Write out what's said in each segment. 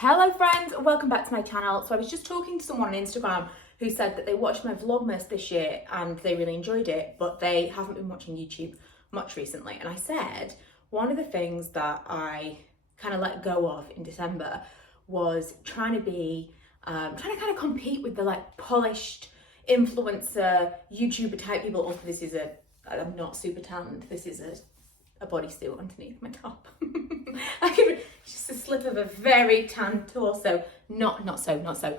Hello friends, welcome back to my channel. So I was just talking to someone on Instagram who said that they watched my Vlogmas this year and they really enjoyed it, but they haven't been watching YouTube much recently. And I said, one of the things that I kind of let go of in December was trying to kind of compete with the like polished influencer YouTuber type people. Also, I'm not super tanned. This is a bodysuit underneath my top. Just a slip of a very tan torso. Not so. So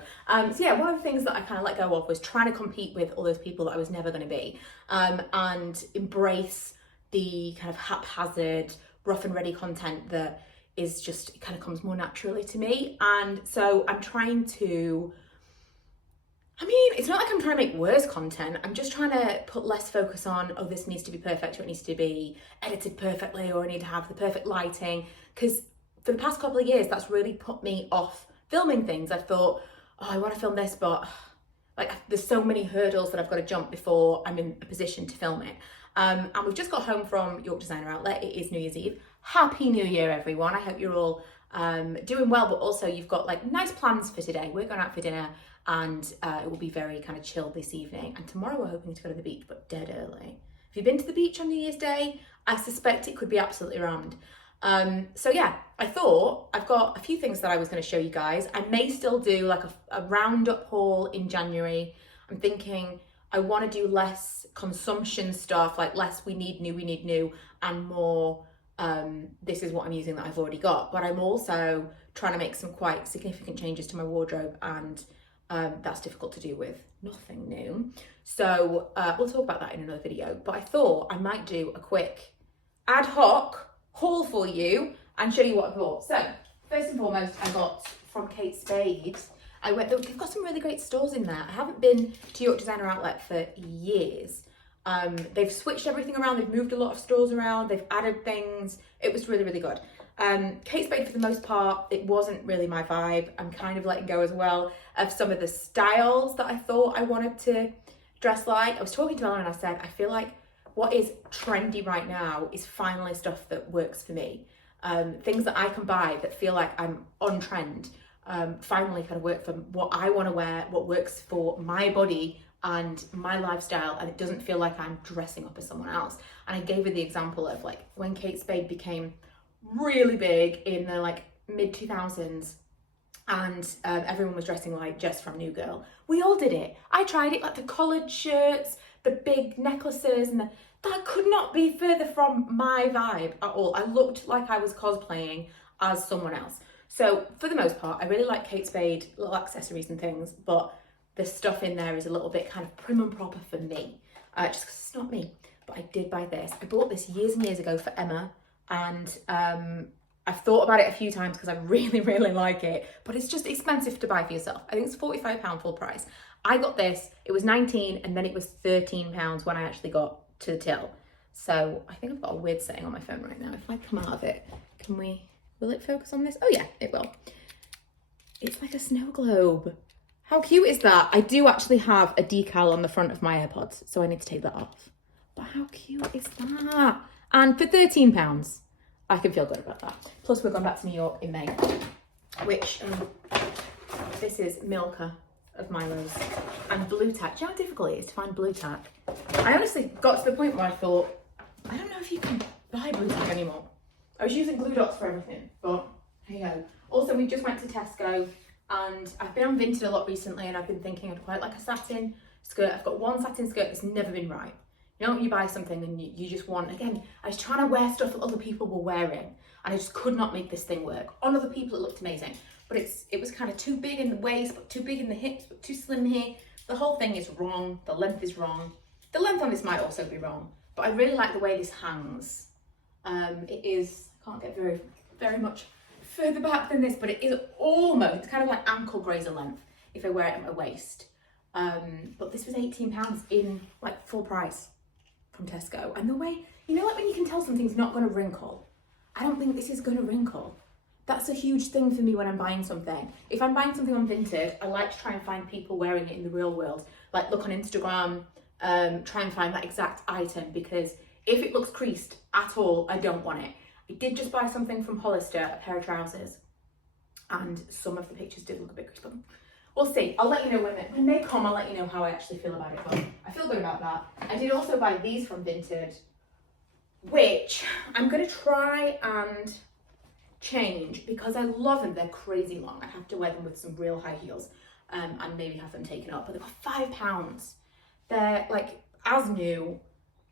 yeah, one of the things that I kind of let go of was trying to compete with all those people that I was never going to be, and embrace the kind of haphazard, rough and ready content that is just, it kind of comes more naturally to me. And so I'm trying to, it's not like I'm trying to make worse content. I'm just trying to put less focus on, oh, this needs to be perfect, or it needs to be edited perfectly, or I need to have the perfect lighting. Because for the past couple of years, that's really put me off filming things. I thought, oh, I want to film this, but like there's so many hurdles that I've got to jump before I'm in a position to film it. And we've just got home from York Designer Outlet. It is New Year's Eve. Happy New Year, everyone. I hope you're all doing well, but also you've got like nice plans for today. We're going out for dinner and it will be very kind of chill this evening. And tomorrow we're hoping to go to the beach, but dead early. Have you been to the beach on New Year's Day? I suspect it could be absolutely rammed. So yeah, I thought I've got a few things that I was going to show you guys. I may still do like a roundup haul in January. I'm thinking I want to do less consumption stuff, like less we need new, and more this is what I'm using that I've already got. But I'm also trying to make some quite significant changes to my wardrobe, and that's difficult to do with nothing new. So we'll talk about that in another video. But I thought I might do a quick ad hoc haul for you and show you what I bought. So first and foremost, I got from Spade. They've got some really great stores in there. I haven't been to York Designer Outlet for years. They've switched everything around. They've moved a lot of stores around. They've added things. It was really, really good. Spade, for the most part, it wasn't really my vibe. I'm kind of letting go as well of some of the styles that I thought I wanted to dress like. I was talking to Ellen and I said, I feel like what is trendy right now is finally stuff that works for me. Things that I can buy that feel like I'm on trend, finally kind of work for what I want to wear, what works for my body and my lifestyle, and it doesn't feel like I'm dressing up as someone else. And I gave her the example of like when Kate Spade became really big in the like mid 2000s, and everyone was dressing like Jess from New Girl. We all did it. I tried it, like the collared shirts, the big necklaces, and that could not be further from my vibe at all. I looked like I was cosplaying as someone else. So for the most part, I really like Kate Spade, little accessories and things, but the stuff in there is a little bit kind of prim and proper for me, just because it's not me. But I did buy this. I bought this years and years ago for Emma, and I've thought about it a few times because I really, really like it, but it's just expensive to buy for yourself. I think it's £45 full price. I got this, it was 19 and then it was £13 when I actually got to the till. So I think I've got a weird setting on my phone right now. If I come out of it, will it focus on this? Oh yeah, it will. It's like a snow globe. How cute is that? I do actually have a decal on the front of my AirPods, so I need to take that off. But how cute is that? And for £13, I can feel good about that. Plus we're going back to New York in May, which this is Milka of Milo's and blue tack. Do you know how difficult it is to find blue tack? I honestly got to the point where I thought, I don't know if you can buy blue tack anymore. I was using glue dots for everything, but hey ho. Also, we just went to Tesco and I've been on Vinted a lot recently, and I've been thinking I'd quite like a satin skirt. I've got one satin skirt that's never been right. You know when you buy something and you just want, again, I was trying to wear stuff that other people were wearing and I just could not make this thing work. On other people it looked amazing, but it was kind of too big in the waist, but too big in the hips, but too slim here. The whole thing is wrong. The length is wrong. The length on this might also be wrong, but I really like the way this hangs. It is, I can't get very much further back than this, but it is almost, it's kind of like ankle grazer length if I wear it at my waist. But this was £18 in like full price from Tesco. And the way, you know, like when you can tell something's not going to wrinkle, I don't think this is going to wrinkle. That's a huge thing for me when I'm buying something. If I'm buying something on Vinted, I like to try and find people wearing it in the real world. Like look on Instagram, try and find that exact item, because if it looks creased at all, I don't want it. I did just buy something from Hollister, a pair of trousers. and some of the pictures did look a bit crisp. We'll see. I'll let you know when they come. I'll let you know how I actually feel about it, but I feel good about that. I did also buy these from Vinted, which I'm going to try and change because I love them. They're crazy long. I have to wear them with some real high heels and maybe have them taken up, but they've got £5. They're like as new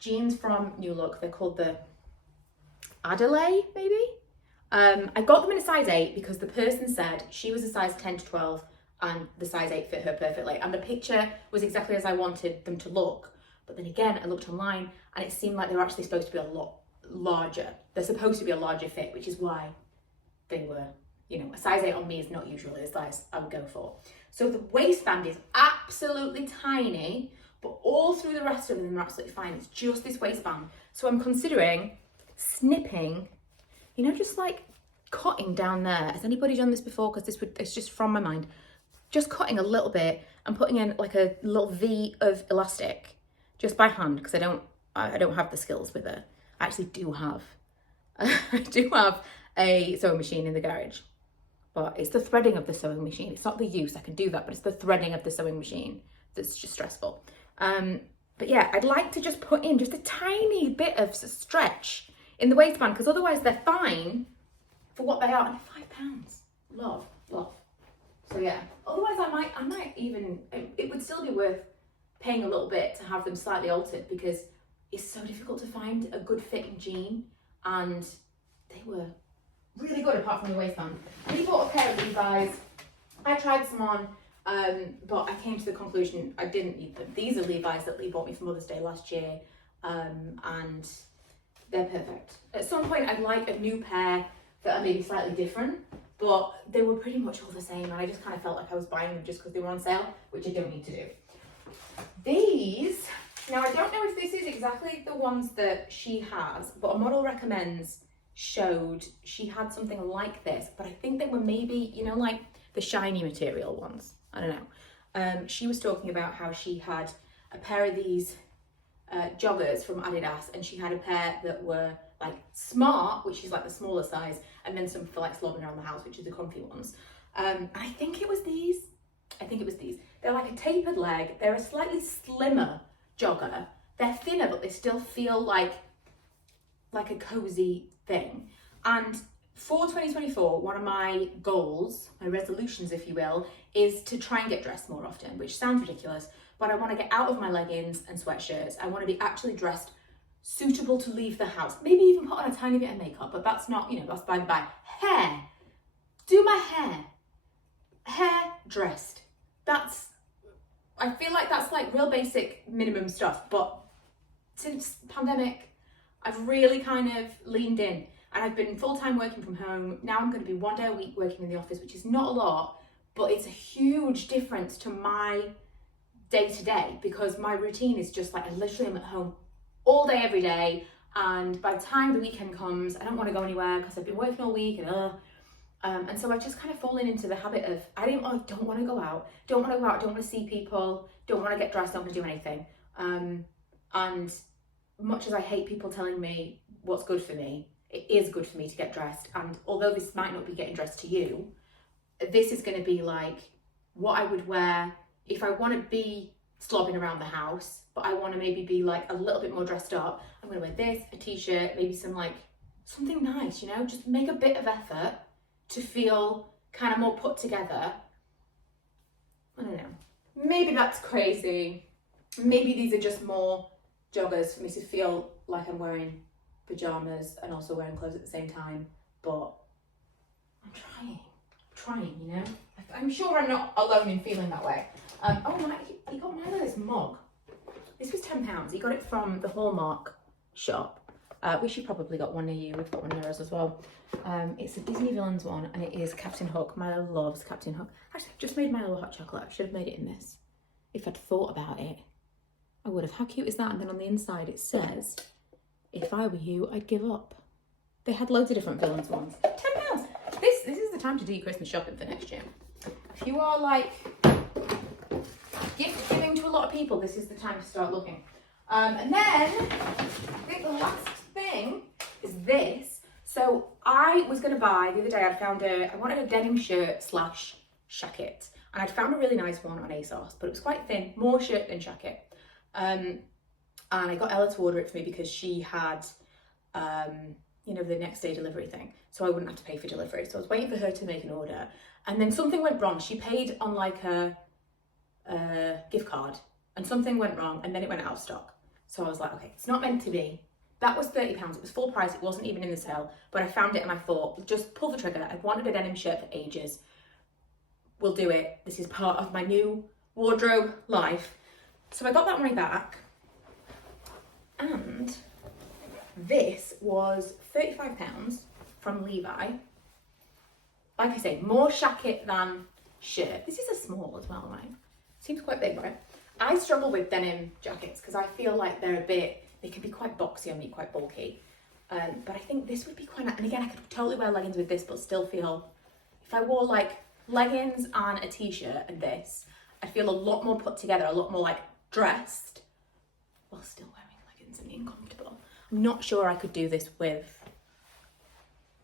jeans from New Look. They're called the Adelaide, maybe. I got them in a size 8 because the person said she was a size 10 to 12 and the size 8 fit her perfectly, and the picture was exactly as I wanted them to look. But then again, I looked online and it seemed like they were actually supposed to be a lot larger. They're supposed to be a larger fit, which is why they were, you know, a size 8 on me is not usually the size I would go for. So the waistband is absolutely tiny, but all through the rest of them are absolutely fine. It's just this waistband. So I'm considering snipping, you know, just like cutting down there. Has anybody done this before? Because it's just from my mind. Just cutting a little bit and putting in like a little V of elastic just by hand, because I don't have the skills with it. I actually do have a sewing machine in the garage, but it's the threading of the sewing machine. It's not the use, I can do that, but it's the threading of the sewing machine that's just stressful. But yeah, I'd like to just put in just a tiny bit of stretch in the waistband, because otherwise they're fine for what they are, and £5. Love. So yeah, otherwise I might even, it would still be worth paying a little bit to have them slightly altered, because it's so difficult to find a good fitting jean, and they were really good apart from the waistband. We bought a pair of Levi's. I tried some on, but I came to the conclusion I didn't need them. These are Levi's that Lee bought me for Mother's Day last year, and they're perfect. At some point I'd like a new pair that are maybe slightly different, but they were pretty much all the same, and I just kind of felt like I was buying them just because they were on sale, which I don't need to do. These, now I don't know if this is exactly the ones that she has, but a model recommends showed she had something like this, but I think they were maybe, you know, like the shiny material ones. I don't know. She was talking about how she had a pair of these joggers from Adidas, and she had a pair that were like smart, which is like the smaller size, and then some for like slobbing around the house, which is the comfy ones. I think it was these. They're like a tapered leg. They're a slightly slimmer jogger. They're thinner, but they still feel like a cozy thing. And for 2024, one of my goals, my resolutions, if you will, is to try and get dressed more often, which sounds ridiculous, but I want to get out of my leggings and sweatshirts. I want to be actually dressed suitable to leave the house. Maybe even put on a tiny bit of makeup, but that's not, you know, that's by the by. Hair. Do my hair. Hair dressed. I feel like that's like real basic minimum stuff, but since pandemic, I've really kind of leaned in, and I've been full-time working from home. Now I'm going to be 1 day a week working in the office, which is not a lot, but it's a huge difference to my day-to-day, because my routine is just like I literally am at home all day, every day, and by the time the weekend comes, I don't want to go anywhere because I've been working all week, and so I've just kind of fallen into the habit of I don't want to go out, don't want to see people, don't want to get dressed, don't want to do anything. And much as I hate people telling me what's good for me, it is good for me to get dressed. And although this might not be getting dressed to you, this is going to be like what I would wear if I want to be slobbing around the house, but I want to maybe be like a little bit more dressed up. I'm going to wear this, a t-shirt, maybe some like something nice, you know, just make a bit of effort to feel kind of more put together. I don't know. Maybe that's crazy. Maybe these are just more joggers for me to feel like I'm wearing pajamas and also wearing clothes at the same time, but I'm trying, you know. I'm sure I'm not alone in feeling that way. He got Milo this mug. This was £10. He got it from the Hallmark shop. We should probably got one near you. We've got one near us as well. It's a Disney Villains one, and it is Captain Hook. Milo loves Captain Hook. Actually, I've just made Milo a hot chocolate. I should have made it in this. If I'd thought about it, I would have. How cute is that? And then on the inside it says, if I were you, I'd give up. They had loads of different villains ones. £10. This is the time to do your Christmas shopping for next year. If you are like gift giving to a lot of people, this is the time to start looking. And then I think the last thing is this. So I was gonna buy, the other day I wanted a denim shirt slash jacket, and I'd found a really nice one on ASOS, but it was quite thin, more shirt than jacket. And I got Ella to order it for me because she had, you know, the next day delivery thing, so I wouldn't have to pay for delivery. So I was waiting for her to make an order, and then something went wrong. She paid on like a gift card, and something went wrong, and then it went out of stock. So I was like, okay, it's not meant to be. That was £30, it was full price, it wasn't even in the sale, but I found it and I thought, just pull the trigger. I've wanted a denim shirt for ages. We'll do it. This is part of my new wardrobe life. So I got that money back, and this was £35 from Levi. Like I say, more jacket than shirt. This is a small as well, right? Seems quite big, right? I struggle with denim jackets because I feel like they can be quite boxy on me, quite bulky. But I think this would be quite nice. And again, I could totally wear leggings with this, but still feel, if I wore like leggings and a t-shirt and this, I'd feel a lot more put together, a lot more like dressed, while still wearing leggings and being comfortable. I'm not sure I could do this with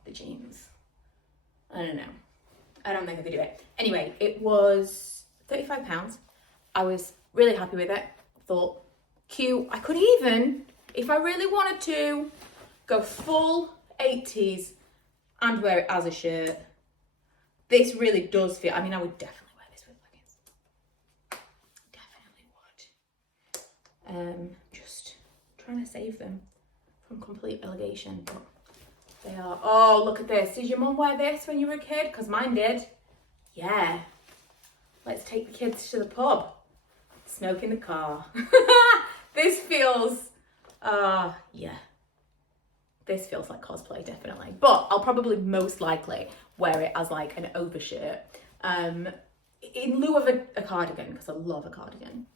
the jeans. I don't know. I don't think I could do it. Anyway, it was £35. I was really happy with it. Thought, cute. I could even, if I really wanted to, go full 80s and wear it as a shirt. This really does fit. I mean, I would definitely wear this with leggings. Definitely would. Just trying to save them from complete relegation, but they are. Oh, look at this. Did your mum wear this when you were a kid? Because mine did. Yeah. Let's take the kids to the pub. Smoke in the car. This feels, yeah. This feels like cosplay, definitely. But I'll probably most likely wear it as like an overshirt. In lieu of a cardigan, because I love a cardigan.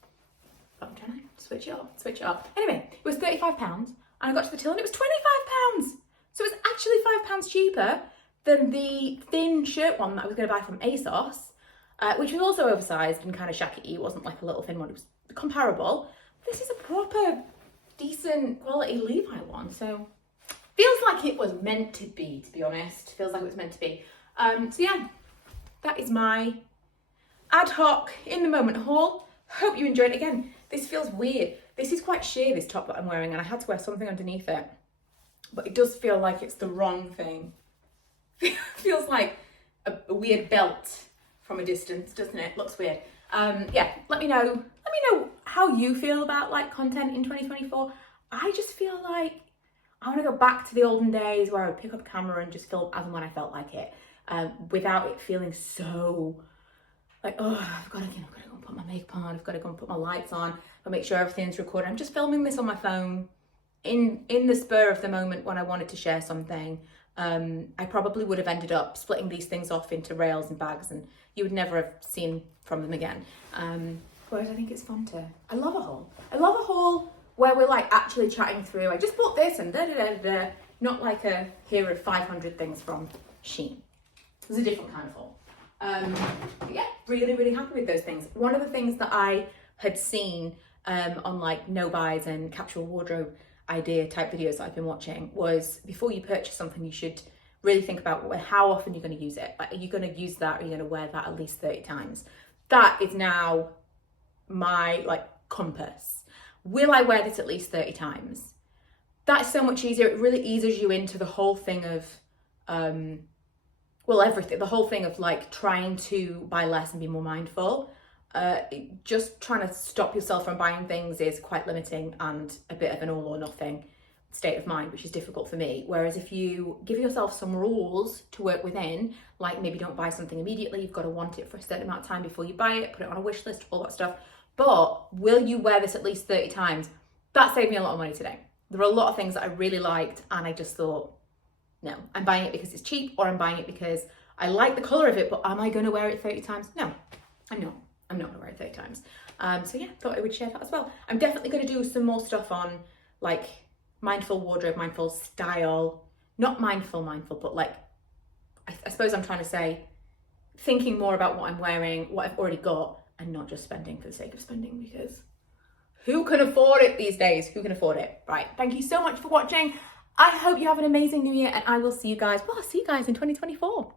But I'm trying to switch it up. Anyway, it was £35, and I got to the till and it was £25. So it was actually £5 cheaper than the thin shirt one that I was going to buy from ASOS, which was also oversized and kind of shackety. It wasn't like a little thin one, it was comparable. This is a proper, decent quality Levi one, so feels like it was meant to be honest. Feels like it was meant to be. So yeah, that is my ad hoc in the moment haul. Hope you enjoyed it. Again, this feels weird. This is quite sheer, this top that I'm wearing, and I had to wear something underneath it. But it does feel like it's the wrong thing. Feels like a weird belt from a distance, doesn't it? Looks weird. Yeah, let me know how you feel about like content in 2024. I just feel like I want to go back to the olden days where I would pick up a camera and just film as and when I felt like it, without it feeling so like, oh, I've got to go and put my makeup on, I've got to go and put my lights on, I'll make sure everything's recorded. I'm just filming this on my phone in the spur of the moment when I wanted to share something. I probably would have ended up splitting these things off into rails and bags, and you would never have seen from them again. Whereas I think it's fun to, I love a haul where we're like actually chatting through, I just bought this and da-da-da-da-da, not like a here are 500 things from Shein. It was a different kind of haul. Yeah, really, really happy with those things. One of the things that I had seen on like no buys and capsule wardrobe idea type videos that I've been watching was, before you purchase something, you should really think about how often you're going to use it. Like, are you going to use that, or are you going to wear that at least 30 times? That is now my like compass. Will I wear this at least 30 times? That's so much easier. It really eases you into the whole thing of everything, the whole thing of like trying to buy less and be more mindful. Just trying to stop yourself from buying things is quite limiting and a bit of an all or nothing state of mind, which is difficult for me. Whereas if you give yourself some rules to work within, like maybe don't buy something immediately, you've got to want it for a certain amount of time before you buy it, put it on a wish list, all that stuff. But will you wear this at least 30 times? That saved me a lot of money today. There were a lot of things that I really liked, and I just thought, no, I'm buying it because it's cheap, or I'm buying it because I like the colour of it, but am I going to wear it 30 times? No, I'm not. I'm not going to wear it 30 times. So yeah, thought I would share that as well. I'm definitely going to do some more stuff on like mindful wardrobe, mindful style, not mindful, but like, I suppose I'm trying to say, thinking more about what I'm wearing, what I've already got, and not just spending for the sake of spending, because who can afford it these days? Who can afford it? Right, thank you so much for watching. I hope you have an amazing new year, and I will see you guys, well, I'll see you guys in 2024.